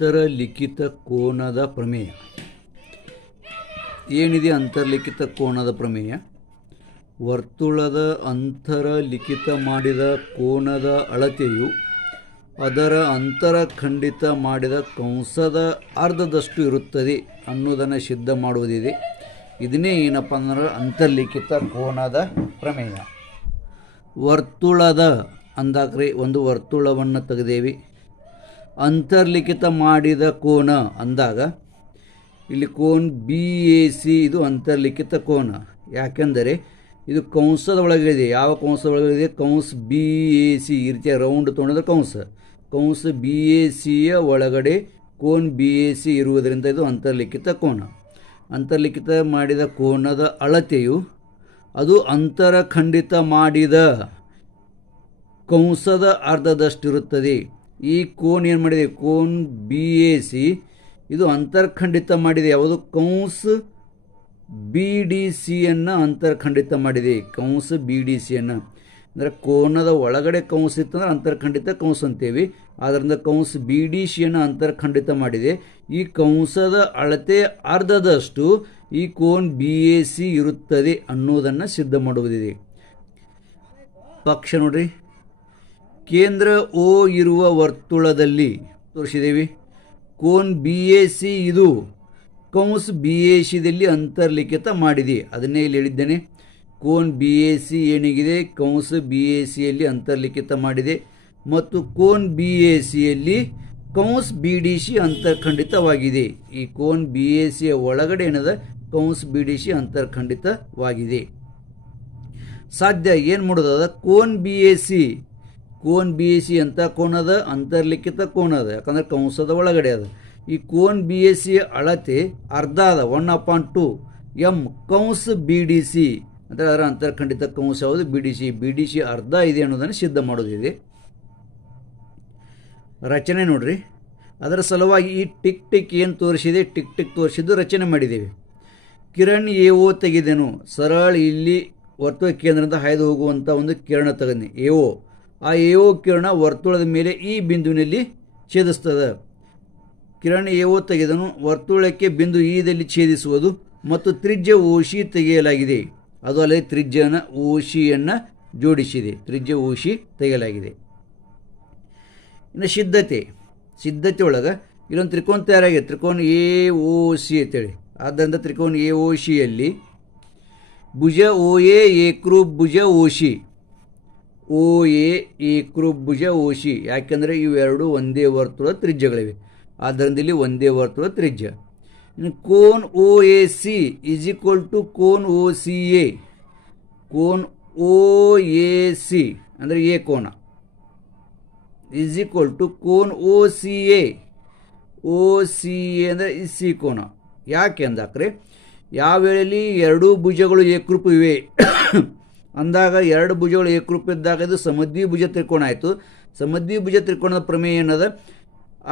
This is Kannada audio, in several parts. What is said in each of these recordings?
ಅಂತರಲಿಖಿತ ಕೋನದ ಪ್ರಮೇಯ. ಏನಿದೆ ಅಂತರ್ಲಿಖಿತ ಕೋನದ ಪ್ರಮೇಯ? ವರ್ತುಳದ ಅಂತರಲಿಖಿತ ಮಾಡಿದ ಕೋನದ ಅಳತೆಯು ಅದರ ಅಂತರಖಂಡಿತ ಮಾಡಿದ ಕಂಸದ ಅರ್ಧದಷ್ಟು ಇರುತ್ತದೆ ಅನ್ನೋದನ್ನು ಸಿದ್ಧ ಮಾಡುವುದಿದೆ. ಇದನ್ನೇ ಏನಪ್ಪ ಅಂದ್ರೆ ಅಂತರ್ಲಿಖಿತ ಕೋನದ ಪ್ರಮೇಯ. ವರ್ತುಳದ ಅಂದಾಕ್ರೆ ಒಂದು ವರ್ತುಳವನ್ನು ತೆಗೆದೇವಿ, ಅಂತರ್ಲಿಖಿತ ಮಾಡಿದ ಕೋನ ಅಂದಾಗ ಇಲ್ಲಿ ಕೋನ್ ಬಿ ಎ ಸಿ ಇದು ಅಂತರ್ಲಿಖಿತ ಕೋನ. ಯಾಕೆಂದರೆ ಇದು ಕಂಸದ ಒಳಗಿದೆ. ಯಾವ ಕಂಸದ ಒಳಗಿದೆ? ಕಂಸ ಬಿ ಎ ಸಿ. ಈ ರೀತಿಯ ರೌಂಡ್ ತೊಗೊಂಡ್ರೆ ಕಂಸ ಬಿ ಎ ಸಿಯ ಒಳಗಡೆ ಕೋನ್ ಬಿ ಎ ಸಿ ಇರುವುದರಿಂದ ಇದು ಅಂತರ್ಲಿಖಿತ ಕೋನ. ಅಂತರ್ಲಿಖಿತ ಮಾಡಿದ ಕೋನದ ಅಳತೆಯು ಅದು ಅಂತರಖಂಡಿತ ಮಾಡಿದ ಕಂಸದ ಅರ್ಧದಷ್ಟಿರುತ್ತದೆ. ಈ ಕೋನ್ ಏನು ಮಾಡಿದೆ? ಕೋನ್ ಬಿ ಎ ಸಿ ಇದು ಅಂತರ್ಖಂಡಿತ ಮಾಡಿದೆ. ಯಾವುದು? ಕಂಸ ಬಿ ಡಿ ಸಿಯನ್ನು ಅಂತರ್ಖಂಡಿತ ಮಾಡಿದೆ. ಕಂಸ ಬಿ ಡಿ ಸಿಯನ್ನು ಅಂದರೆ ಕೋನದ ಒಳಗಡೆ ಕಂಸ ಇತ್ತಂದ್ರೆ ಅಂತರ್ಖಂಡಿತ ಕಂಸ ಅಂತೇವಿ. ಆದ್ದರಿಂದ ಕಂಸ ಬಿ ಡಿ ಸಿಯನ್ನು ಅಂತರ್ಖಂಡಿತ ಮಾಡಿದೆ. ಈ ಕಂಸದ ಅಳತೆ ಅರ್ಧದಷ್ಟು ಈ ಕೋನ್ ಬಿ ಎ ಸಿ ಇರುತ್ತದೆ ಅನ್ನೋದನ್ನು ಸಿದ್ಧ ಮಾಡುವುದಿದೆ. ಪಕ್ಷ ನೋಡ್ರಿ, ಕೇಂದ್ರ ಓ ಇರುವ ವರ್ತುಳದಲ್ಲಿ ತೋರಿಸಿದ್ದೇವೆ. ಕೋನ್ ಬಿ ಎ ಸಿ ಇದು ಕಂಸ ಬಿ ಎ ಸಿದಲ್ಲಿ ಅಂತರ್ಲಿಖಿತ ಮಾಡಿದೆ. ಅದನ್ನೇ ಇಲ್ಲಿ ಹೇಳಿದ್ದೇನೆ. ಕೋನ್ ಬಿ ಎ ಸಿ ಏನಿಗಿದೆ? ಕಂಸ ಬಿ ಎ ಸಿಯಲ್ಲಿ ಅಂತರ್ಲಿಖಿತ ಮಾಡಿದೆ ಮತ್ತು ಕೋನ್ ಬಿ ಎ ಸಿಯಲ್ಲಿ ಕಂಸ ಬಿ ಡಿ ಸಿ ಅಂತರ್ಖಂಡಿತವಾಗಿದೆ. ಈ ಕೋನ್ ಬಿ ಎ ಸಿಯ ಒಳಗಡೆ ಏನದ? ಕಂಸ ಬಿ ಡಿ ಸಿ ಅಂತರ್ಖಂಡಿತವಾಗಿದೆ. ಸಾಧ್ಯ ಏನು ಮಾಡೋದದ? ಕೋನ್ ಬಿ ಎ ಸಿ ಅಂತ ಕೋನದ ಅಂತರ್ಲಿಖಿತ ಕೋನದ. ಯಾಕಂದ್ರೆ ಕಂಸದ ಒಳಗಡೆ ಅದ. ಈ ಕೋನ್ ಬಿ ಎ ಸಿ ಅಳತೆ ಅರ್ಧ ಅದ, 1/2 ಎಂ ಕಂಸ ಬಿ ಡಿ ಸಿ ಅಂದರೆ ಅದರ ಅಂತರ್ಖಂಡಿತ ಕಂಸ ಯಾವುದು? ಬಿ ಡಿ ಸಿ ಅರ್ಧ ಇದೆ ಅನ್ನೋದನ್ನು ಸಿದ್ಧ ಮಾಡೋದಿದೆ. ರಚನೆ ನೋಡ್ರಿ, ಅದರ ಸಲುವಾಗಿ ಈ ಟಿಕ್ ಏನು ತೋರಿಸಿದೆ? ಟಿಕ್ ತೋರಿಸಿದ್ದು ರಚನೆ ಮಾಡಿದ್ದೇವೆ. ಕಿರಣ್ ಎ ಓ ತೆಗೆದೆನು. ಸರಳ ಇಲ್ಲಿ ವರ್ತುಳ ಕೇಂದ್ರದಿಂದ ಹಾಯ್ದು ಹೋಗುವಂಥ ಒಂದು ಕಿರಣ ತೆಗೆದನೆ, ಎ ಓ. ಆ ಎ ಓ ಕಿರಣ ವರ್ತುಳದ ಮೇಲೆ ಈ ಬಿಂದುವಿನಲ್ಲಿ ಛೇದಿಸ್ತದೆ. ಕಿರಣ್ ಎ ಓ ತೆಗೆದನು. ವರ್ತುಳಕ್ಕೆ ಬಿಂದು ಇದಲ್ಲಿ ಛೇದಿಸುವುದು ಮತ್ತು ತ್ರಿಜ್ಯ ಓಶಿ ತೆಗೆಯಲಾಗಿದೆ. ಅದು ಅಲ್ಲದೆ ತ್ರಿಜ್ಯನ ಓಶಿಯನ್ನು ಜೋಡಿಸಿದೆ. ತ್ರಿಜ್ಯ ಓಶಿ ತೆಗೆಯಲಾಗಿದೆ. ಇನ್ನು ಸಿದ್ಧತೆ ಒಳಗೆ ಇಲ್ಲೊಂದು ತ್ರಿಕೋನ ತಯಾರಾಗಿದೆ. ತ್ರಿಕೋನ ಎ ಓ ಸಿ ಅಂತೇಳಿ. ಆದ್ದರಿಂದ ತ್ರಿಕೋನ ಎ ಓ ಸಿಯಲ್ಲಿ ಭುಜ ಓ ಎ ಏಕರೂಪ ಭುಜ ಓಶಿ. ಓ ಎ ಏಕರೂಪ ಭುಜ ಓಶಿ. ಯಾಕೆಂದರೆ ಇವೆರಡು ಒಂದೇ ವರ್ತುಳ ತ್ರಿಜ್ಯಗಳಿವೆ. ಆದ್ದರಿಂದ ಇಲ್ಲಿ ಒಂದೇ ವರ್ತುಳ ತ್ರಿಜ್ಯ. ಇನ್ನು ಕೋನ್ O A C is equal to ಕೋನ್ ಓ ಸಿ ಎ. ಕೋನ್ ಓ ಎ ಸಿ ಅಂದರೆ ಎ ಕೋನ ಈಸ್ ಈಕ್ವಲ್ ಟು ಕೋನ್ O C A. O C A ಅಂದರೆ ಈ ಸಿ ಕೋನ. ಯಾಕೆ ಅಂದಾಕ್ರೆ ಯಾವ ವೇಳೆಯಲ್ಲಿ ಎರಡೂ ಭುಜಗಳು ಏಕರೂಪ ಇವೆ ಅಂದಾಗ, ಎರಡು ಭುಜಗಳು ಏಕರೂಪ ಇದ್ದಾಗ ಇದು ಸಮದ್ವಿಭುಜ ತ್ರಿಕೋನ ಆಯಿತು. ಸಮದ್ವಿಭುಜ ತ್ರಿಕೋನದ ಪ್ರಮೇಯ ಏನದ?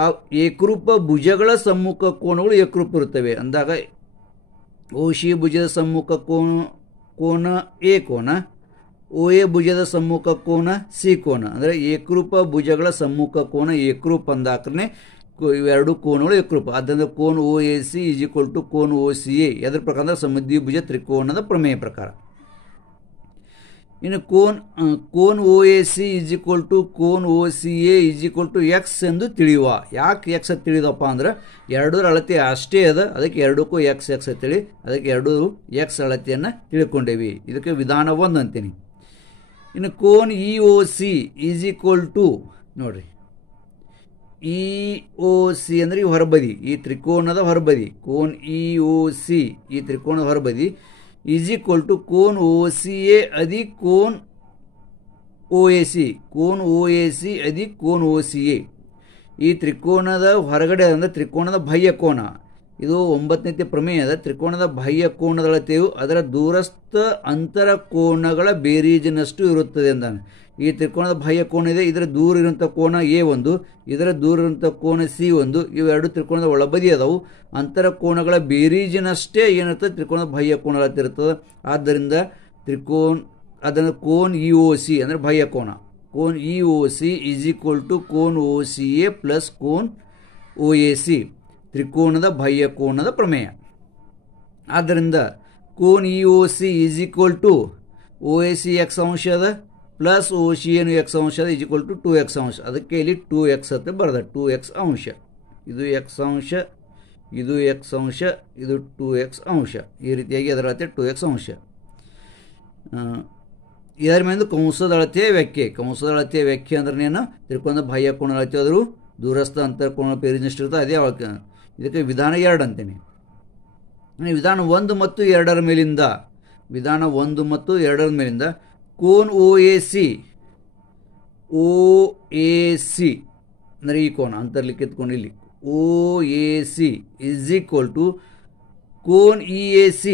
ಆ ಏಕರೂಪ ಭುಜಗಳ ಸಮ್ಮುಖ ಕೋನಗಳು ಏಕರೂಪ ಇರುತ್ತವೆ ಅಂದಾಗ ಓಶಿ ಭುಜದ ಸಮ್ಮುಖ ಕೋನ ಎ ಕೋನ, ಓ ಎ ಭುಜದ ಸಮ್ಮುಖ ಕೋನ ಸಿ ಕೋನ. ಅಂದರೆ ಏಕರೂಪ ಭುಜಗಳ ಸಮ್ಮುಖ ಕೋನ ಏಕರೂಪ ಅಂದಾಕ್ರೆ ಇವೆರಡು ಕೋನಗಳು ಏಕರೂಪ. ಆದ್ದರಿಂದ ಕೋನ್ O A C is equal to ಕೋನ್ ಓ ಸಿ ಎ. ಅದರ ಪ್ರಕಾರ ಸಮದ್ವಿಭುಜ ತ್ರಿಕೋನದ ಪ್ರಮೇಯ ಪ್ರಕಾರ. ಇನ್ನು ಕೋನ್ O A C is equal to ಕೋನ್ O C A is equal to X ಎಂದು ತಿಳಿಯುವ. ಯಾಕೆ ಎಕ್ಸ್ ಅಂತ ತಿಳಿದಪ್ಪ ಅಂದ್ರೆ ಎರಡರ ಅಳತೆ ಅಷ್ಟೇ ಅದ. ಅದಕ್ಕೆ ಎರಡಕ್ಕೂ ಎಕ್ಸ್ ಅಂತೇಳಿ ಅದಕ್ಕೆ ಎರಡು ಎಕ್ಸ್ ಅಳತೆಯನ್ನು ತಿಳ್ಕೊಂಡೇವಿ. ಇದಕ್ಕೆ ವಿಧಾನ 1 ಅಂತೀನಿ. ಇನ್ನು ಕೋನ್ E O C is equal to ನೋಡ್ರಿ, ಇ ಓ ಸಿ ಅಂದರೆ ಈ ಹೊರಬದಿ, ಈ ತ್ರಿಕೋನದ ಹೊರಬದಿ. ಕೋನ್ ಇ ಓ ಸಿ ಈ ತ್ರಿಕೋನದ ಹೊರಬದಿ ಈಸ್ ಈಕ್ವಲ್ ಟು ಕೋನ್ ಓ ಸಿ ಎ ಅಧಿಕ್ ಕೋನ್ ಓ ಎ ಸಿ. ಕೋನ್ ಓ ಎ ಸಿ ಅಧಿಕ್ ಕೋನ್ ಓ ಸಿ ಎ. ಈ ತ್ರಿಕೋನದ ಹೊರಗಡೆ ಅಂದರೆ ತ್ರಿಕೋನದ ಬಾಹ್ಯ ಕೋನ. ಇದು 9ನೇ ಪ್ರಮೇಯದ ತ್ರಿಕೋನದ ಬಾಹ್ಯ ಕೋನದ ಅಳತೆಯು ಅದರ ದೂರಸ್ಥ ಅಂತರ ಕೋನಗಳ ಬೇರೀಜಿನಷ್ಟು ಇರುತ್ತದೆ ಅಂದಾನೆ. ಈ ತ್ರಿಕೋನದ ಬಾಹ್ಯ ಕೋನ ಇದೆ, ಇದರ ದೂರ ಇರುವಂಥ ಕೋನ ಎ ಒಂದು, ಇದರ ದೂರ ಇರುವಂಥ ಕೋನ ಸಿ ಒಂದು. ಇವೆರಡು ತ್ರಿಕೋನದ ಒಳಬದಿ ಅದಾವು. ಅಂತರ ಕೋನಗಳ ಬೇರೀಜಿನಷ್ಟೇ ಏನಿರ್ತದೆ ತ್ರಿಕೋನದ ಬಾಹ್ಯ ಕೋನ ಇರ್ತದೆ. ಆದ್ದರಿಂದ ಅದನ್ನು ಕೋನ್ ಇ ಓ ಸಿ ಅಂದರೆ ಬಾಹ್ಯ ಕೋನ. ಕೋನ್ E O C is equal to ಕೋನ್ ಓ ಸಿ ಎ ಪ್ಲಸ್ ಕೋನ್ OAC ತ್ರಿಕೋನದ ಬಾಹ್ಯ ಕೋನದ ಪ್ರಮೇಯ. ಆದ್ದರಿಂದ ಕೋನ್ EOC is equal to OAC X ಅಂಶ ಅದ ಪ್ಲಸ್ OC ಏನು ಎಕ್ಸ್ ಅಂಶ ಅದ ಈಸ್ ಈಕ್ವಲ್ ಟು 2x ಅಂಶ. ಅದಕ್ಕೆ ಇಲ್ಲಿ 2x ಅಂತ ಬರೆದ 2x ಅಂಶ. ಇದು ಎಕ್ಸ್ ಅಂಶ, ಇದು ಎಕ್ಸ್ ಅಂಶ, ಇದು 2x ಅಂಶ. ಈ ರೀತಿಯಾಗಿ ಅದರ ಅಳತೆ 2x ಅಂಶ. ಇದರ ಮೇಲೆ ಕಂಸದ ಅಳತೆಯ ವ್ಯಾಖ್ಯೆ. ಕಂಸದ ಅಳತೆಯ ವ್ಯಾಖ್ಯೆ ಅಂದ್ರೆ ಏನು? ತ್ರಿಕೋನದ ಬಾಹ್ಯ ಕೋನ ಅಳತೆ ಆದರೂ ದೂರಸ್ಥ ಅಂತರ್ಕೋನ ಪೇರಿಜ್ ಎಷ್ಟಿರುತ್ತೆ ಅದೇ ಅಳತೆ. ಇದಕ್ಕೆ ವಿಧಾನ 2 ಅಂತೇನೆ. ವಿಧಾನ 1 ಮತ್ತು 2 ಮೇಲಿಂದ, ವಿಧಾನ 1 ಮತ್ತು 2 ಮೇಲಿಂದ ಕೋನ್ OAC ಅಂದರೆ ಈ ಕೋನ ಅಂತರ್ಲಿಖಿತ ಕೋನ ಇಲ್ಲಿ OAC ಇಸ್ ಈಕ್ವಲ್ ಟು ಕೋನ್ EAC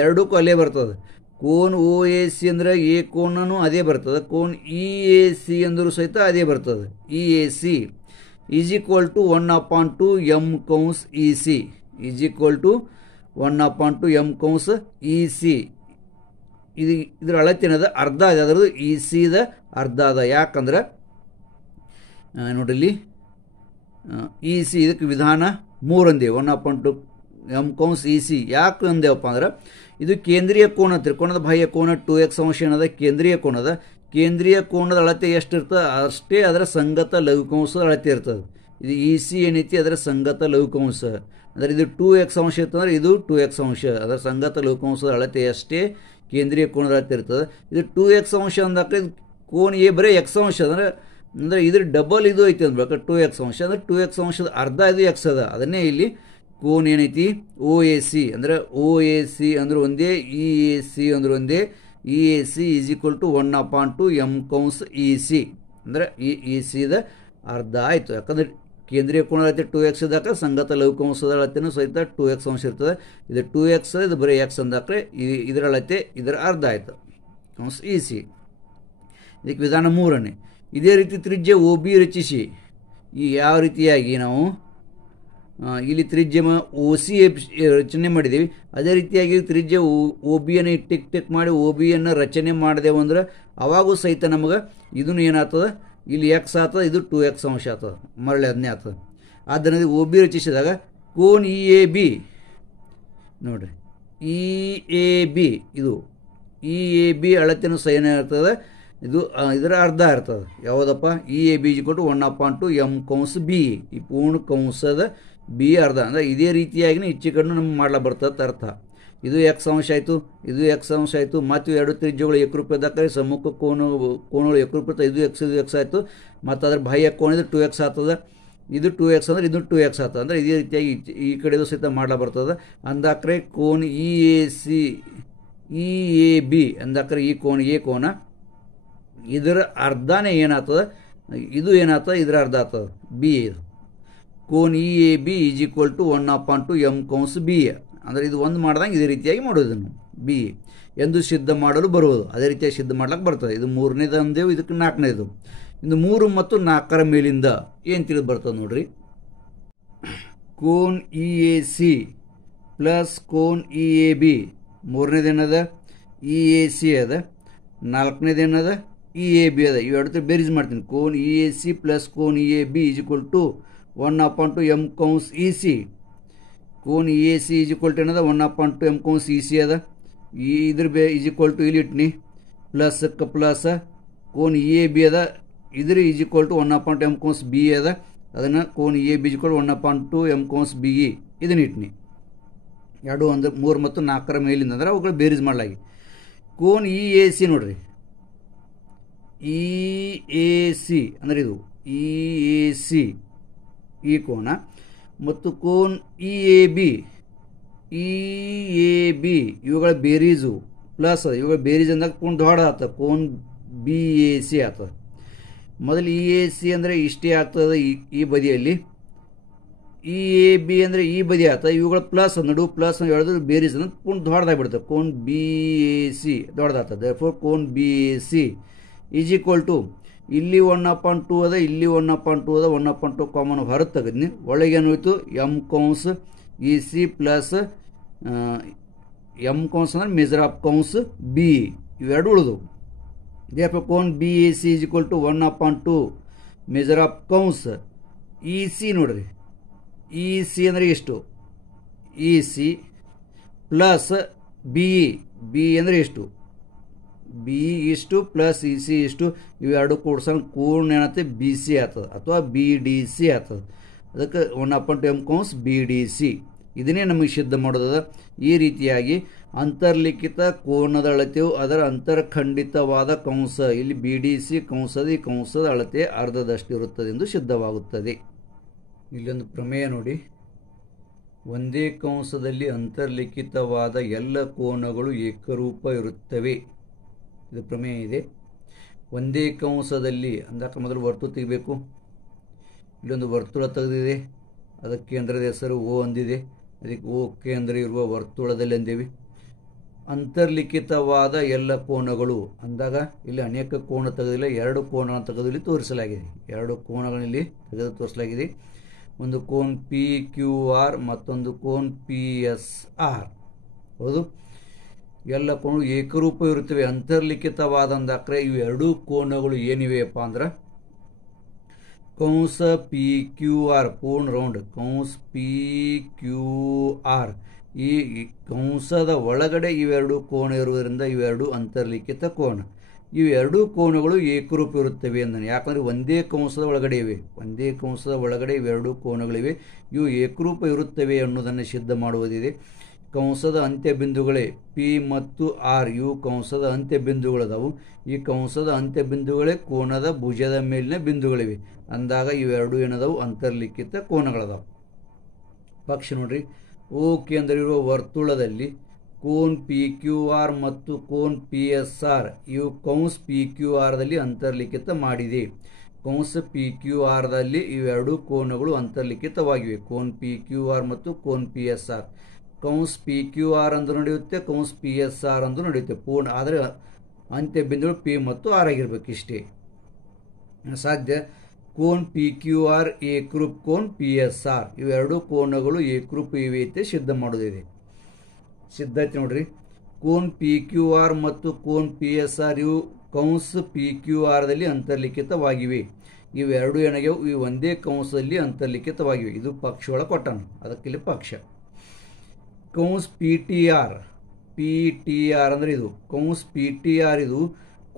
ಎರಡಕ್ಕೂ ಅಲ್ಲೇ ಬರ್ತದೆ. ಕೋನ್ OAC ಅಂದರೆ ಎ ಕೋನೂ ಅದೇ ಬರ್ತದೆ, ಕೋನ್ EAC ಅಂದರೂ ಸಹಿತ ಅದೇ ಬರ್ತದೆ. EAC is equal to 1/2 m ಕೌನ್ಸ್ EC is equal to 1/2 m ಕೌನ್ಸ್ EC. ಇದರ ಅಳತೆ ಏನದ ಅರ್ಧ ಇದೆ, ಅದರದ್ದು ECದ ಅರ್ಧ ಅದ. ಯಾಕಂದ್ರೆ ನೋಡ್ರಿ ಇಲ್ಲಿ EC ಇದಕ್ಕೆ ವಿಧಾನ 3 ಅಂದೆ 1/2 m ಕೌನ್ಸ್ EC. ಯಾಕೆ ಅಂದೇವಪ್ಪ ಅಂದ್ರೆ ಇದು ಕೇಂದ್ರೀಯ ಕೋನ, ತ್ರಿಕೋನದ ಬಾಹ್ಯ ಕೋನ 2x ಅಂಶ ಏನದ ಕೇಂದ್ರೀಯ ಕೋನದ. ಕೇಂದ್ರೀಯ ಕೋನದ ಅಳತೆ ಎಷ್ಟಿರ್ತದೆ ಅಷ್ಟೇ ಅದರ ಸಂಗತ ಲಘುಕಂಸದ ಅಳತೆ ಇರ್ತದೆ. ಇದು EC ಏನೈತಿ ಅದರ ಸಂಗತ ಲಘುಕಂಸ. ಅಂದರೆ ಇದು 2x ಅಂಶ ಇರ್ತಂದ್ರೆ ಇದು 2x ಅಂಶ, ಅದರ ಸಂಗತ ಲಘುಕಂಸದ ಅಳತೆ ಅಷ್ಟೇ ಕೇಂದ್ರೀಯ ಕೋನದ ಅಳತೆ ಇರ್ತದೆ. ಇದು 2x ಅಂಶ ಅಂದಾಕ ಕೋನ್ ಎ ಬರೀ x ಅಂಶ ಅಂದರೆ ಇದ್ರ ಡಬಲ್ ಇದು ಐತಿ ಅಂದ್ಬೇಕು 2x ಅಂಶ. ಅಂದರೆ 2x ಅಂಶದ ಅರ್ಧ ಇದು x ಅದ. ಅದನ್ನೇ ಇಲ್ಲಿ ಕೋನ್ ಏನೈತಿ OAC ಅಂದರೆ OAC ಅಂದ್ರೆ ಒಂದೇ, EAC ಅಂದ್ರೆ ಒಂದೇ. EAC is equal to 1/2 m ಕೌನ್ಸ್ EC ಅಂದರೆ ECದ ಅರ್ಧ ಆಯಿತು. ಯಾಕಂದರೆ ಕೇಂದ್ರೀಯ ಕೋನ ಅಳತೆ 2x ಇದ್ದಾಕ ಸಂಗತ ಲಘುಕಂಸದ ಅಳತೆನೂ ಸಹಿತ 2x ಅಂಶ ಇರ್ತದೆ. ಇದು 2x ಇದು ಬರೀ x ಅಂದಾಕ್ರೆ ಇದರ ಅಳತೆ ಇದರ ಅರ್ಧ ಆಯಿತು ಕೌನ್ಸ್ EC. ಇದಕ್ಕೆ ವಿಧಾನ 3ನೇ. ಇದೇ ರೀತಿ ತ್ರಿಜ್ಯ OB ರಚಿಸಿ. ಈ ಯಾವ ರೀತಿಯಾಗಿ ನಾವು ಇಲ್ಲಿ ತ್ರಿಜ್ಯ OC ರಚನೆ ಮಾಡಿದ್ದೀವಿ, ಅದೇ ರೀತಿಯಾಗಿ ತ್ರಿಜ್ಯ OBಯನ್ನು ಟಿಕ್ ಮಾಡಿ OBಯನ್ನು ರಚನೆ ಮಾಡಿದೆವು ಅಂದ್ರೆ ಅವಾಗೂ ಸಹಿತ ನಮಗೆ ಇದನ್ನು ಏನಾಗ್ತದೆ ಇಲ್ಲಿ x ಆಗ್ತದೆ, ಇದು 2x ಅಂಶ ಆಗ್ತದೆ, ಮರಳಿ ಅದನ್ನೇ ಆಗ್ತದೆ. ಆದ್ದರಿಂದ OB ರಚಿಸಿದಾಗ ಕೋನ್ EAB ನೋಡ್ರಿ EAB ಇದು EAB ಅಳತೆನೂ ಸಹ ಏನಿರ್ತದೆ ಇದು ಇದರ ಅರ್ಧ ಇರ್ತದೆ. ಯಾವುದಪ್ಪ EAB is equal to 1/2 m ಕೌನ್ಸ್ B. ಈ ಪೂರ್ಣ ಕಂಸದ B ಅರ್ಧ ಅಂದರೆ ಇದೇ ರೀತಿಯಾಗಿ ಈಚೆ ಕಡೆ ನಮ್ಗೆ ಮಾಡ್ಲಾ ಬರ್ತದೆ ಅರ್ಥ. ಇದು x ಅಂಶ ಆಯಿತು, ಇದು x ಅಂಶ ಆಯಿತು, ಮತ್ತು ಎರಡು ತ್ರಿಜ್ಯಗಳು ಏಕರೂಪದಾಕರೆ ಸಮ್ಮುಖ ಕೋನಗಳು ಏಕರೂಪ. ಇದು x ಆಯಿತು, ಮತ್ತು ಅದ್ರ ಬಾಹ್ಯ ಕೋನ ಇದು 2x ಆಗ್ತದೆ. ಇದು 2x ಅಂದರೆ ಇದು 2x ಆಗ್ತದೆ. ಅಂದರೆ ಇದೇ ರೀತಿಯಾಗಿ ಈ ಕಡೆದು ಸಹಿತ ಮಾಡ್ಲಾ ಬರ್ತದೆ. ಅಂದಾಕ್ರೆ ಕೋನ್ EAB ಅಂದಾಕ್ರೆ ಈ ಕೋನ ಎ ಕೋನ ಇದರ ಅರ್ಧನೇ ಏನಾಗ್ತದೆ, ಇದು ಏನಾಗ್ತದೆ ಇದರ ಅರ್ಧ ಆಗ್ತದೆ B. ಇದು ಕೋನ್ EAB is equal to 1/2 m ಕೌನ್ಸ್ B. ಅಂದರೆ ಇದು ಒಂದು ಮಾಡ್ದಂಗೆ ಇದೇ ರೀತಿಯಾಗಿ ಮಾಡೋದನ್ನು B ಎಂದು ಸಿದ್ಧ ಮಾಡಲು ಬರುವುದು. ಅದೇ ರೀತಿಯಾಗಿ ಸಿದ್ಧ ಮಾಡ್ಲಿಕ್ಕೆ ಬರ್ತದೆ. ಇದು 3ನೇದು ಅಂದೇವು, ಇದಕ್ಕೆ 4ನೇದು. ಇನ್ನು 3 ಮತ್ತು 4ರ ಮೇಲಿಂದ ಏನು ತಿಳಿದು ಬರ್ತದೆ ನೋಡ್ರಿ. ಕೋನ್ EAC ಪ್ಲಸ್ ಕೋನ್ EAB 3ನೇದೇನದ EAC ಅದ, 4ನೇದೇನದ EAB ಅದ. ಇವೆರಡು ಬೇರೀಸ್ ಮಾಡ್ತೀನಿ. ಕೋನ್ EAC ಪ್ಲಸ್ ಕೋನ್ EAB is equal to 1/2 m ಕೌನ್ಸ್ EC. ಕೋನ್ EAC ಈಸ್ ಈಕ್ವಲ್ ಟು ಏನದ 1/2 m ಕೌನ್ಸ್ EC ಅದ. ಇದ್ರ ಈಸ್ ಈಕ್ವಲ್ ಟು ಇಲ್ಲಿ ಇಟ್ನಿ ಪ್ಲಸ್ಕ್ಕೆ ಪ್ಲಸ್ ಕೋನ್ EAB ಅದ, ಇದ್ರ ಈಸ್ ಈಕ್ವಲ್ ಟು 1/2 m ಕೌನ್ಸ್ B ಅದ. ಅದನ್ನು ಕೋನ್ EAB ಈಸ್ ಈಕ್ವಲ್ 1/2 m ಕೌನ್ಸ್ BE ಇದನ್ನ ಇಟ್ನಿ. ಎರಡು ಒಂದು 3 ಮತ್ತು 4ರ ಮೇಲಿಂದ ಅಂದ್ರೆ ಅವುಗಳು ಬೇರೀಸ್ ಮಾಡಲಾಗಿ. ಕೋನ್ EAC ನೋಡ್ರಿ EAC ಅಂದರೆ ಇದು EAC ಈ ಕೋನ, ಮತ್ತು ಕೋನ್ EAB ಇವುಗಳ ಬೇರೀಸು ಪ್ಲಸ್ ಇವುಗಳ ಬೇರೀಸ್ ಅಂದಾಗ ಕೋನ್ ದೊಡ್ಡ ಆಗ್ತದೆ, ಕೋನ್ BAC ಆಗ್ತದೆ. ಮೊದಲು EAC ಅಂದರೆ ಇಷ್ಟೇ ಆಗ್ತದೆ ಈ ಬದಿಯಲ್ಲಿ, EAB ಅಂದರೆ ಈ ಬದಿ ಆಗ್ತದೆ. ಇವುಗಳ ಪ್ಲಸ್ ನಡು ಪ್ಲಸ್ ಹೇಳಿದ್ರೆ ಬೇರೀಸ್ ಅಂದ್ರೆ ಕೋನ್ ದೊಡ್ಡದಾಗ್ಬಿಡ್ತದೆ, ಕೋನ್ BAC ದೊಡ್ಡದಾಗ್ತದೆ. ಫೋರ್ ಕೋನ್ BAC ಈಸ್ ಈಕ್ವಲ್ ಟು ಇಲ್ಲಿ 1/2 ಅದ, ಇಲ್ಲಿ 1/2 ಅದ, 1/2 ಕಾಮನ್ ಹೊರ ತೆಗೆದ್ನಿ. ಒಳಗೆ ಏನು ಹೋಯ್ತು m ಕೌನ್ಸ್ EC ಪ್ಲಸ್ m ಕೌನ್ಸ್ ಅಂದ್ರೆ ಮೆಜರ್ ಆಫ್ ಕೌನ್ಸ್ B ಇವೆರಡು ಉಳಿದು. ದೇರ್ಫೋರ್ ಕೋನ್ BAC is equal to 1/2 measure of ಕೌನ್ಸ್ ಇ ಸಿ ನೋಡ್ರಿ, ಇ ಸಿ ಅಂದರೆ ಎಷ್ಟು, E C plus B E, B ಅಂದರೆ ಎಷ್ಟು, ಬಿ ಇಷ್ಟು ಪ್ಲಸ್ ಇ ಸಿ ಇಷ್ಟು, ಇವೆರಡು ಕೂಡ್ಸಂಗ್ ಕೂರ್ಣ ಏನತ್ತೆ ಬಿ ಸಿ ಆಗ್ತದೆ ಅಥವಾ ಬಿ ಡಿ ಸಿ ಆಗ್ತದೆ. ಅದಕ್ಕೆ 1/m ಕೌನ್ಸ್ ಬಿ ಡಿ ಸಿ ಇದನ್ನೇ ನಮಗೆ ಸಿದ್ಧ ಮಾಡೋದದ. ಈ ರೀತಿಯಾಗಿ ಅಂತರ್ಲಿಖಿತ ಕೋನದ ಅಳತೆಯು ಅದರ ಅಂತರ್ಖಂಡಿತವಾದ ಕಂಸ, ಇಲ್ಲಿ ಬಿ ಡಿ ಸಿ ಕಂಸದ ಈ ಕಂಸದ ಅಳತೆ ಅರ್ಧದಷ್ಟು ಇರುತ್ತದೆ ಎಂದು ಸಿದ್ಧವಾಗುತ್ತದೆ. ಇಲ್ಲೊಂದು ಪ್ರಮೇಯ ನೋಡಿ, ಒಂದೇ ಕಂಸದಲ್ಲಿ ಅಂತರ್ಲಿಖಿತವಾದ ಎಲ್ಲ ಕೋನಗಳು ಏಕರೂಪ ಇರುತ್ತವೆ. ಇದು ಪ್ರಮೇಯ ಇದೆ. ಒಂದೇ ಕಂಸದಲ್ಲಿ ಅಂದಾಕ ಮೊದಲು ವರ್ತುಳ ತೆಗಿಬೇಕು. ಇಲ್ಲೊಂದು ವರ್ತುಳ ತೆಗೆದಿದೆ, ಅದಕ್ಕೆ ಕೇಂದ್ರದ ಹೆಸರು ಓ ಅಂದಿದೆ, ಅದಕ್ಕೆ ಓ ಕೇಂದ್ರ ಇರುವ ವರ್ತುಳದಲ್ಲಿ ಅಂದೇವಿ. ಅಂತರ್ಲಿಖಿತವಾದ ಎಲ್ಲ ಕೋನಗಳು ಅಂದಾಗ ಇಲ್ಲಿ ಅನೇಕ ಕೋನ ತೆಗೆದಿಲ್ಲ, 2 ಕೋನಗಳನ್ನು ತೆಗೆದು ಇಲ್ಲಿ ತೋರಿಸಲಾಗಿದೆ. 2 ಕೋನಗಳಲ್ಲಿ ತೆಗೆದು ತೋರಿಸಲಾಗಿದೆ. ಒಂದು ಕೋನ್ ಪಿ ಕ್ಯೂ ಆರ್, ಮತ್ತೊಂದು ಕೋನ್ ಪಿ ಎಸ್ ಆರ್. ಹೌದು, ಎಲ್ಲ ಕೋನಗಳು ಏಕರೂಪ ಇರುತ್ತವೆ. ಅಂತರ್ಲಿಖಿತವಾದ ಅಂದಾಕ್ರೆ ಇವು 2 ಕೋನಗಳು ಏನಿವೆಯಪ್ಪ ಅಂದ್ರೆ ಕಂಸ ಪಿ ಕ್ಯೂ ಆರ್ ಪೂರ್ಣ ರೌಂಡ್, ಕಂಸ ಪಿ ಕ್ಯೂ ಆರ್, ಈ ಕಂಸದ ಒಳಗಡೆ ಇವೆರಡು ಕೋನ ಇರುವುದರಿಂದ ಇವೆರಡು ಅಂತರ್ಲಿಖಿತ ಕೋನ. ಇವೆರಡೂ ಕೋನಗಳು ಏಕರೂಪ ಇರುತ್ತವೆ ಅಂದಾನೆ. ಯಾಕಂದರೆ ಒಂದೇ ಕಂಸದ ಒಳಗಡೆ ಇವೆ, ಒಂದೇ ಕಂಸದ ಒಳಗಡೆ ಇವೆರಡು ಕೋನಗಳಿವೆ, ಇವು ಏಕರೂಪ ಇರುತ್ತವೆ ಅನ್ನೋದನ್ನು ಸಿದ್ಧ ಮಾಡುವುದಿದೆ. ಕಂಸದ ಅಂತ್ಯ ಬಿಂದುಗಳೇ ಪಿ ಮತ್ತು ಆರ್, ಇವು ಕಂಸದ ಅಂತ್ಯ ಬಿಂದುಗಳದಾವು. ಈ ಕಂಸದ ಅಂತ್ಯ ಬಿಂದುಗಳೇ ಕೋನದ ಭುಜದ ಮೇಲಿನ ಬಿಂದುಗಳಿವೆ ಅಂದಾಗ ಇವೆರಡು ಏನದಾವು ಅಂತರ್ಲಿಖಿತ ಕೋನಗಳದಾವು. ಪಕ್ಷ ನೋಡ್ರಿ, ಓ ಕೇಂದ್ರ ಇರುವ ವರ್ತುಳದಲ್ಲಿ ಕೋನ್ ಪಿ ಕ್ಯೂ ಆರ್ ಮತ್ತು ಕೋನ್ ಪಿ ಎಸ್ ಆರ್ ಇವು ಕೌನ್ಸ್ ಪಿ ಕ್ಯೂ ಆರ್ದಲ್ಲಿ ಅಂತರ್ಲಿಖಿತ ಮಾಡಿದೆ. ಕೌನ್ಸ್ ಪಿ ಕ್ಯೂ ಆರ್ದಲ್ಲಿ ಇವೆರಡು ಕೋನಗಳು ಅಂತರ್ಲಿಖಿತವಾಗಿವೆ, ಕೋನ್ ಪಿ ಕ್ಯೂ ಆರ್ ಮತ್ತು ಕೋನ್ ಪಿ ಎಸ್ ಆರ್. ಕೌನ್ಸ್ ಪಿ ಕ್ಯೂ ಆರ್ ಅಂದು ನಡೆಯುತ್ತೆ, ಕೌನ್ಸ್ ಪಿ ಎಸ್ ಆರ್ ಅಂದು ನಡೆಯುತ್ತೆ ಪೂರ್ಣ, ಆದರೆ ಅಂತ್ಯ ಬಿಂದುಗಳು ಪಿ ಮತ್ತು ಆರ್ ಆಗಿರ್ಬೇಕು, ಇಷ್ಟೇ ಸಾಧ್ಯ. ಕೋನ್ ಪಿ ಕ್ಯೂ ಆರ್ ಏಕರೂಪ್ ಕೋನ್ ಪಿ ಎಸ್ ಆರ್, ಇವೆರಡು ಕೋನಗಳು ಏಕರೂಪ ಇವೆ ಅಂತ ಸಿದ್ಧ ಮಾಡೋದಿದೆ. ಸಿದ್ಧತೆ ನೋಡ್ರಿ, ಕೋನ್ ಪಿ ಕ್ಯೂ ಆರ್ ಮತ್ತು ಕೋನ್ ಪಿ ಎಸ್ ಆರ್ ಇವು ಕೌನ್ಸ್ ಪಿ ಕ್ಯೂ ಆರ್ದಲ್ಲಿ ಅಂತರ್ಲಿಖಿತವಾಗಿವೆ. ಇವೆರಡು ಏನಾಗ್ಯವು, ಇವು ಒಂದೇ ಕೌನ್ಸದಲ್ಲಿ ಅಂತರ್ಲಿಖಿತವಾಗಿವೆ. ಇದು ಪಕ್ಷ ಒಳಗೆ ಕೊಟ್ಟಾನು, ಅದಕ್ಕಿಲ್ಲಿ ಪಕ್ಷ. ಕೌನ್ಸ್ P T R, P T R ಅಂದರೆ ಇದು ಕೌನ್ಸ್ ಪಿ ಟಿ ಆರ್, ಇದು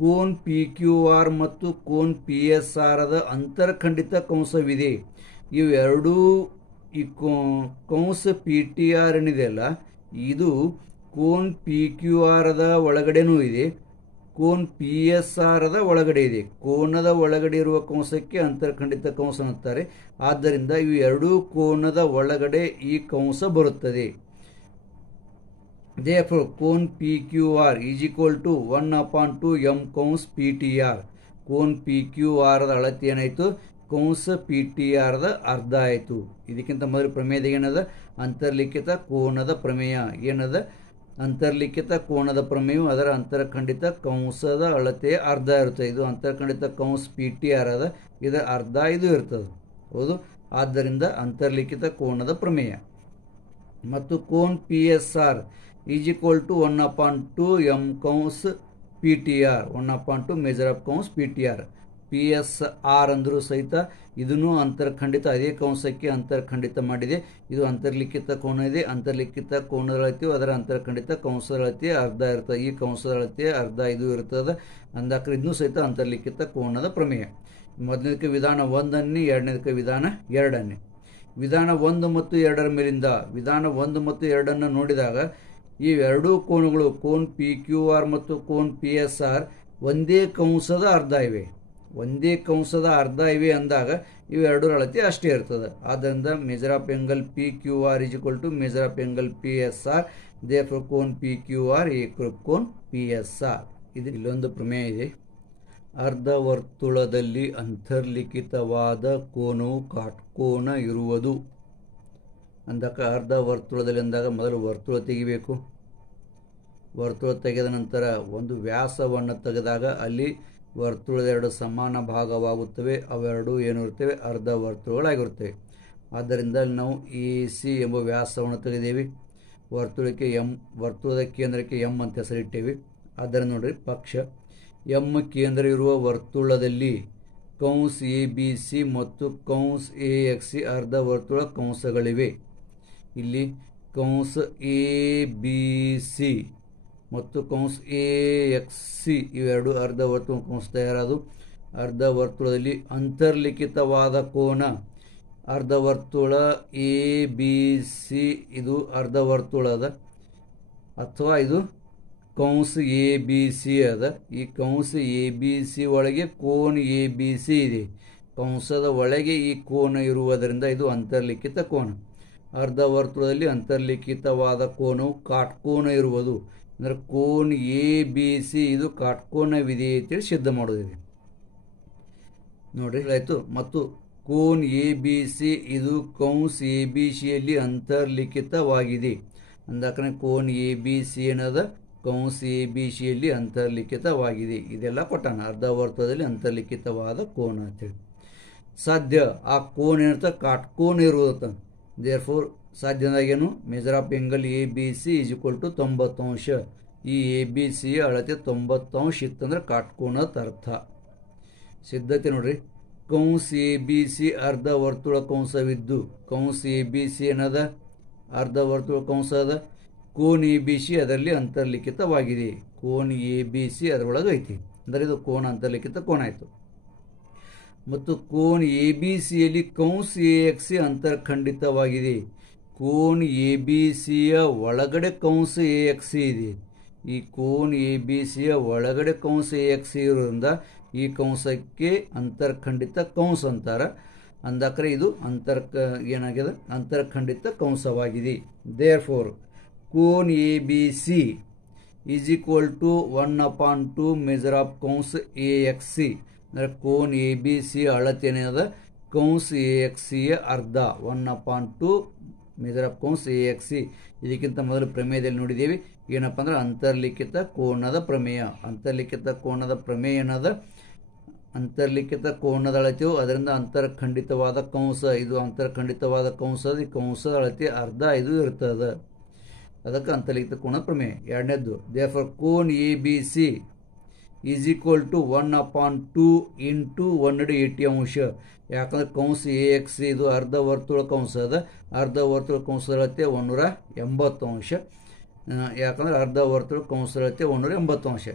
ಕೋನ್ ಪಿ ಕ್ಯೂ ಆರ್ ಮತ್ತು ಕೋನ್ ಪಿ ಎಸ್ ಆರ್ ದ ಅಂತರ್ಖಂಡಿತ ಕಂಸವಿದೆ. ಇವೆರಡೂ ಈ ಕೌನ್ಸ್ ಪಿ ಟಿ ಆರ್ ಏನಿದೆಯಲ್ಲ, ಇದು ಕೋನ್ ಪಿ ಕ್ಯೂ ಆರ್ ದ ಒಳಗಡೆನೂ ಇದೆ, ಕೋನ್ ಪಿ ಎಸ್ ಆರ್ ದ ಒಳಗಡೆ ಇದೆ. ಕೋನದ ಒಳಗಡೆ ಇರುವ ಕಂಸಕ್ಕೆ ಅಂತರ್ಖಂಡಿತ ಕಂಸ ಅನ್ನುತ್ತಾರೆ. ಆದ್ದರಿಂದ ಇವು ಎರಡೂ ಕೋನದ ಒಳಗಡೆ ಈ ಕಂಸ ಬರುತ್ತದೆ. Therefore, cone PQR is equal to 1/2 m ಕೌನ್ಸ್ ಪಿ ಟಿ ಆರ್. ಕೋನ್ ಪಿ ಕ್ಯೂ ಆರ್ ದ ಅಳತೆ ಏನಾಯಿತು, ಕೌನ್ಸ್ ಪಿ ಟಿ ಆರ್ ದ ಅರ್ಧ ಆಯಿತು. ಇದಕ್ಕಿಂತ ಮೊದಲು ಪ್ರಮೇಯದ ಏನದ, ಅಂತರ್ಲಿಖಿತ ಕೋನದ ಪ್ರಮೇಯ ಏನದ, ಅಂತರ್ಲಿಖಿತ ಕೋನದ ಪ್ರಮೇಯವು ಅದರ ಅಂತರ್ಖಂಡಿತ ಕಂಸದ ಅಳತೆಯ ಅರ್ಧ ಇರುತ್ತದೆ. ಇದು ಅಂತರ್ಖಂಡಿತ ಕೌನ್ಸ್ ಪಿ ಟಿ ಆರ್ ಅದ, ಇದರ ಅರ್ಧ ಇದು ಇರ್ತದೆ. ಹೌದು, ಆದ್ದರಿಂದ ಅಂತರ್ಲಿಖಿತ ಕೋನದ ಪ್ರಮೇಯ. ಮತ್ತು ಕೋನ್ P S R is equal to 1/2 m ಕೌನ್ಸ್ P T R, 1/2 measure of ಕೌನ್ಸ್ P T R. P S R ಅಂದರೂ ಸಹಿತ ಇದನ್ನು ಅಂತರ್ಖಂಡಿತ, ಅದೇ ಕಂಸಕ್ಕೆ ಅಂತರ್ಖಂಡಿತ ಮಾಡಿದೆ. ಇದು ಅಂತರ್ಲಿಖಿತ ಕೋನ ಇದೆ, ಅಂತರ್ಲಿಖಿತ ಕೋನದ ಅಳತೆಯು ಅದರ ಅಂತರ್ಖಂಡಿತ ಕಂಸದ ಅಳತೆ ಅರ್ಧ ಇರ್ತದೆ. ಈ ಕಂಸದ ಅಳತೆ ಅರ್ಧ ಇದು ಇರ್ತದೆ ಅಂದಾಕ್ರೆ ಇದನ್ನು ಸಹಿತ ಅಂತರ್ಲಿಖಿತ ಕೋನದ ಪ್ರಮೇಯ. ಮೊದಲನೇದಕ್ಕೆ ವಿಧಾನ 1 ಎರಡನೇದಕ್ಕೆ ವಿಧಾನ 2. ವಿಧಾನ 1 ಮತ್ತು 2 ಮೇಲಿಂದ ವಿಧಾನ 1 ಮತ್ತು 2 ನೋಡಿದಾಗ ಇವೆರಡೂ ಕೋನಗಳು ಕೋನ್ ಪಿ ಕ್ಯೂ ಆರ್ ಮತ್ತು ಕೋನ್ ಪಿ ಎಸ್ ಆರ್ ಒಂದೇ ಕಂಸದ ಅರ್ಧ ಇವೆ. ಒಂದೇ ಕಂಸದ ಅರ್ಧ ಇವೆ ಅಂದಾಗ ಇವೆರಡರ ಅಳತೆ ಅಷ್ಟೇ ಇರ್ತದೆ. ಆದ್ದರಿಂದ measure of angle P Q R is equal to measure of angle P S R. Therefore ಕೋನ್ ಪಿ ಕ್ಯೂ ಆರ್ ಏಕರೂಪ ಕೋನ್ ಪಿ ಎಸ್ ಆರ್. ಇದು ಇಲ್ಲೊಂದು ಪ್ರಮೇಯ ಇದೆ. ಅರ್ಧ ವರ್ತುಳದಲ್ಲಿ ಅಂತರ್ಲಿಖಿತವಾದ ಕೋನವು ಕಾಟ್ಕೋನ ಇರುವುದು ಅಂದಾಗ, ಅರ್ಧ ವರ್ತುಳದಲ್ಲಿ ಅಂದಾಗ ಮೊದಲು ವರ್ತುಳ ತೆಗಿಬೇಕು. ವರ್ತುಳ ತೆಗೆದ ನಂತರ ಒಂದು ವ್ಯಾಸವನ್ನು ತೆಗೆದಾಗ ಅಲ್ಲಿ ವರ್ತುಳದ ಎರಡು ಸಮಾನ ಭಾಗವಾಗುತ್ತವೆ. ಅವೆರಡೂ ಏನು ಇರ್ತವೆ, ಅರ್ಧ ವರ್ತುಳಗಳಾಗಿರುತ್ತವೆ. ಆದ್ದರಿಂದ ಅಲ್ಲಿ ನಾವು ಎ ಸಿ ಎಂಬ ವ್ಯಾಸವನ್ನು ತೆಗೆದೇವೆ. ವರ್ತುಳಕ್ಕೆ ವರ್ತುಳದ ಕೇಂದ್ರಕ್ಕೆ ಎಂ ಅಂತ ಹೆಸರಿಟ್ಟೇವೆ. ಆದ್ದರಿಂದ ನೋಡ್ರಿ, ಪಕ್ಷ ಎಂ ಕೇಂದ್ರ ಇರುವ ವರ್ತುಳದಲ್ಲಿ ಕೌಂಸ್ ಎ ಬಿ ಸಿ ಮತ್ತು ಕೌಂಸ್ ಎ ಎಕ್ಸ್ ಸಿ ಅರ್ಧವರ್ತುಳ ಕಂಸಗಳಿವೆ. ಇಲ್ಲಿ ಕೌಂಸ್ ಎ ಬಿ ಸಿ ಮತ್ತು ಕೌಂಸ್ ಎ ಎಕ್ಸ್ ಸಿ ಇವೆರಡು ಅರ್ಧವರ್ತುಳ ಕಂಸ ತಯಾರಾದವು. ಅರ್ಧವರ್ತುಳದಲ್ಲಿ ಅಂತರ್ಲಿಖಿತವಾದ ಕೋನ ಅರ್ಧವರ್ತುಳ ಎ ಬಿ ಸಿ ಇದು ಅರ್ಧವರ್ತುಳದ ಅಥವಾ ಇದು ಕೌಂಸ್ ಎ ಬಿ ಸಿ ಅದ. ಈ ಕೌಂಸ್ ಎ ಬಿ ಸಿ ಒಳಗೆ ಕೋನ ಎ ಬಿ ಸಿ ಇದೆ. ಕಂಸದ ಒಳಗೆ ಈ ಕೋನ ಇರುವುದರಿಂದ ಇದು ಅಂತರ್ಲಿಖಿತ ಕೋನ. ಅರ್ಧವರ್ತುಳದಲ್ಲಿ ಅಂತರ್ಲಿಖಿತವಾದ ಕೋನವು ಕಾಟ್ಕೋನ ಇರುವುದು. ಅಂದರೆ ಕೋನ ಎ ಬಿ ಸಿ ಇದು ಕಾಟ್ಕೋನವಿದೆ ಅಂತೇಳಿ ಸಿದ್ಧ ಮಾಡೋದಿದೆ ನೋಡ್ರಿ ಆಯಿತು. ಮತ್ತು ಕೋನ್ ಎ ಬಿ ಸಿ ಇದು ಕೌಂಸ್ ಎ ಬಿ ಸಿಯಲ್ಲಿ ಅಂತರ್ಲಿಖಿತವಾಗಿದೆ. ಅಂದಾಕನೆ ಕೋನ್ ಎ ಬಿ ಸಿ ಏನದ ಕೌಂಸ್ ಎ ಬಿ ಸಿಯಲ್ಲಿ ಅಂತರ್ಲಿಖಿತವಾಗಿದೆ. ಇದೆಲ್ಲ ಕೊಟ್ಟಾನ ಅರ್ಧವರ್ತುಳದಲ್ಲಿ ಅಂತರ್ಲಿಖಿತವಾದ ಕೋನ ಅಂತೇಳಿ. ಸಾಧ್ಯ ಆ ಕೋನ್ ಏನಂತ ಕಾಟ್ಕೋನ ಇರುತ್ತ. ದೇರ್ಫೋರ್ ಸಾಧ್ಯದಾಗೇನು measure of angle A B C is equal to 90 ಅಂಶ. ಈ ಎ ಬಿ ಸಿಯ ಅಳತೆ 90 ಅಂಶ ಇತ್ತಂದ್ರೆ ಕಾಟ್ಕೋನದ ಅರ್ಥ. ಸಿದ್ಧತೆ ನೋಡ್ರಿ. ಕೌಂಸ್ ಎ ಬಿ ಸಿ ಅರ್ಧವರ್ತುಳ ಕಂಸವಿದ್ದು ಕೌಂಸ್ ಎ ಬಿ ಸಿ ಏನದ ಅರ್ಧವರ್ತುಳ ಕಂಸ ಅದ. ಕೋನ್ ಎ ಬಿ ಸಿ ಅದರಲ್ಲಿ ಅಂತರ್ಲಿಖಿತವಾಗಿದೆ. ಕೋನ್ ಎ ಬಿ ಸಿ ಅದರೊಳಗೆ ಐತಿ ಅಂದರೆ ಇದು ಕೋನ ಅಂತರ್ಲಿಖಿತ ಕೋನ ಆಯಿತು. ಮತ್ತು ಕೋನ್ ಎ ಬಿ ಸಿಯಲ್ಲಿ ಕೌಂಸ್ ಎ ಎಕ್ಸ್ ಸಿ ಅಂತರ್ಖಂಡಿತವಾಗಿದೆ. ಕೋನ್ ಎ ಬಿ ಸಿಯ ಒಳಗಡೆ ಕೌಂಸ್ ಎ ಎಕ್ಸ್ ಸಿ ಇದೆ. ಈ ಕೋನ್ ಎ ಬಿ ಸಿಯ ಒಳಗಡೆ ಕೌಂಸ್ ಎ ಎಕ್ಸ್ ಸಿ ಇರೋದ್ರಿಂದ ಈ ಕಂಸಕ್ಕೆ ಅಂತರ್ಖಂಡಿತ ಕಂಸ ಅಂತಾರ. ಅಂದಾಕರೆ ಇದು ಏನಾಗಿದೆ ಅಂತರ್ಖಂಡಿತ ಕಂಸವಾಗಿದೆ. ದೇರ್ಫೋರ್ ಕೋನ್ A B C is equal to 1/2 measure of ಕೌಂಸ್ ಎ ಎಕ್ಸ್ ಸಿ. ಅಂದರೆ ಕೋನ್ ಎ ಬಿ ಸಿ ಅಳತೆ ಏನೇನದ ಕೌಂಸ್ ಎ ಎಕ್ಸ್ ಸಿಯ ಅರ್ಧ 1/2 ಮೆಜರ್ ಆಫ್ ಕೌಂಸ್ ಎ ಎಕ್ಸ್ ಸಿ. ಇದಕ್ಕಿಂತ ಮೊದಲು ಪ್ರಮೇಯದಲ್ಲಿ ನೋಡಿದ್ದೇವೆ ಏನಪ್ಪ ಅಂದ್ರೆ ಅಂತರ್ಲಿಖಿತ ಕೋನದ ಪ್ರಮೇಯ. ಅಂತರ್ಲಿಖಿತ ಕೋನದ ಪ್ರಮೇಯ ಏನದ ಅಂತರ್ಲಿಖಿತ ಕೋನದ ಅಳತೆಯು ಅದರಿಂದ ಅಂತರ್ಖಂಡಿತವಾದ ಕಂಸ. ಇದು ಅಂತರ್ಖಂಡಿತವಾದ ಕಂಸ. ಈ ಕಂಸದ ಅಳತೆ ಅರ್ಧ ಇದು ಇರ್ತದೆ. ಅದಕ್ಕೆ ಅಂತರ್ಲಿಖಿತ ಕೋನದ ಪ್ರಮೇಯ. ಎರಡನೇದ್ದು ದೇರ್ಫೋರ್ ಕೋನ್ A B C is equal to 1/2 into 180 ಅಂಶ. ಯಾಕಂದ್ರೆ ಕೌಂಸ್ ಎ ಎಕ್ಸ್ ಸಿ ಇದು ಅರ್ಧವರ್ತುಳ ಕಂಸ ಅದ. ಅರ್ಧವರ್ತುಳ ಕಂಸದ ಅಳತೆ 180 ಅಂಶ. ಯಾಕಂದ್ರೆ ಅರ್ಧವರ್ತುಳ ಕಂಸದ ಅಳತೆ 180 ಅಂಶ.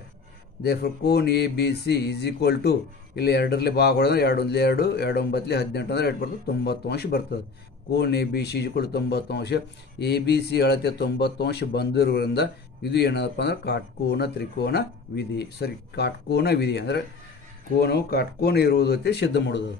ದೇರ್ಫೋರ್ ಕೋನ್ A B C is equal to ಇಲ್ಲಿ ಎರಡರಲ್ಲಿ ಭಾಗಗಳಂದ್ರೆ 2 1 2 2 9 18 ಅಂದ್ರೆ 8 ಬರ್ತದೆ 90 ಅಂಶ ಬರ್ತದೆ. ಕೋನ್ A B C is equal to 90 ಅಂಶ. ಎ ಬಿ ಸಿ ಅಳತೆ 90 ಅಂಶ ಬಂದಿರೋದ್ರಿಂದ ಇದು ಏನಪ್ಪ ಅಂದ್ರೆ ಕಾಟ್ಕೋನ ತ್ರಿಕೋನ ವಿಧಿ. ಕಾಟ್ಕೋನ ವಿಧಿ ಅಂದರೆ ಕೋನವು ಕಾಟ್ಕೋನ ಇರುವುದು ಅಂತ ಸಿದ್ಧ ಮಾಡೋದು.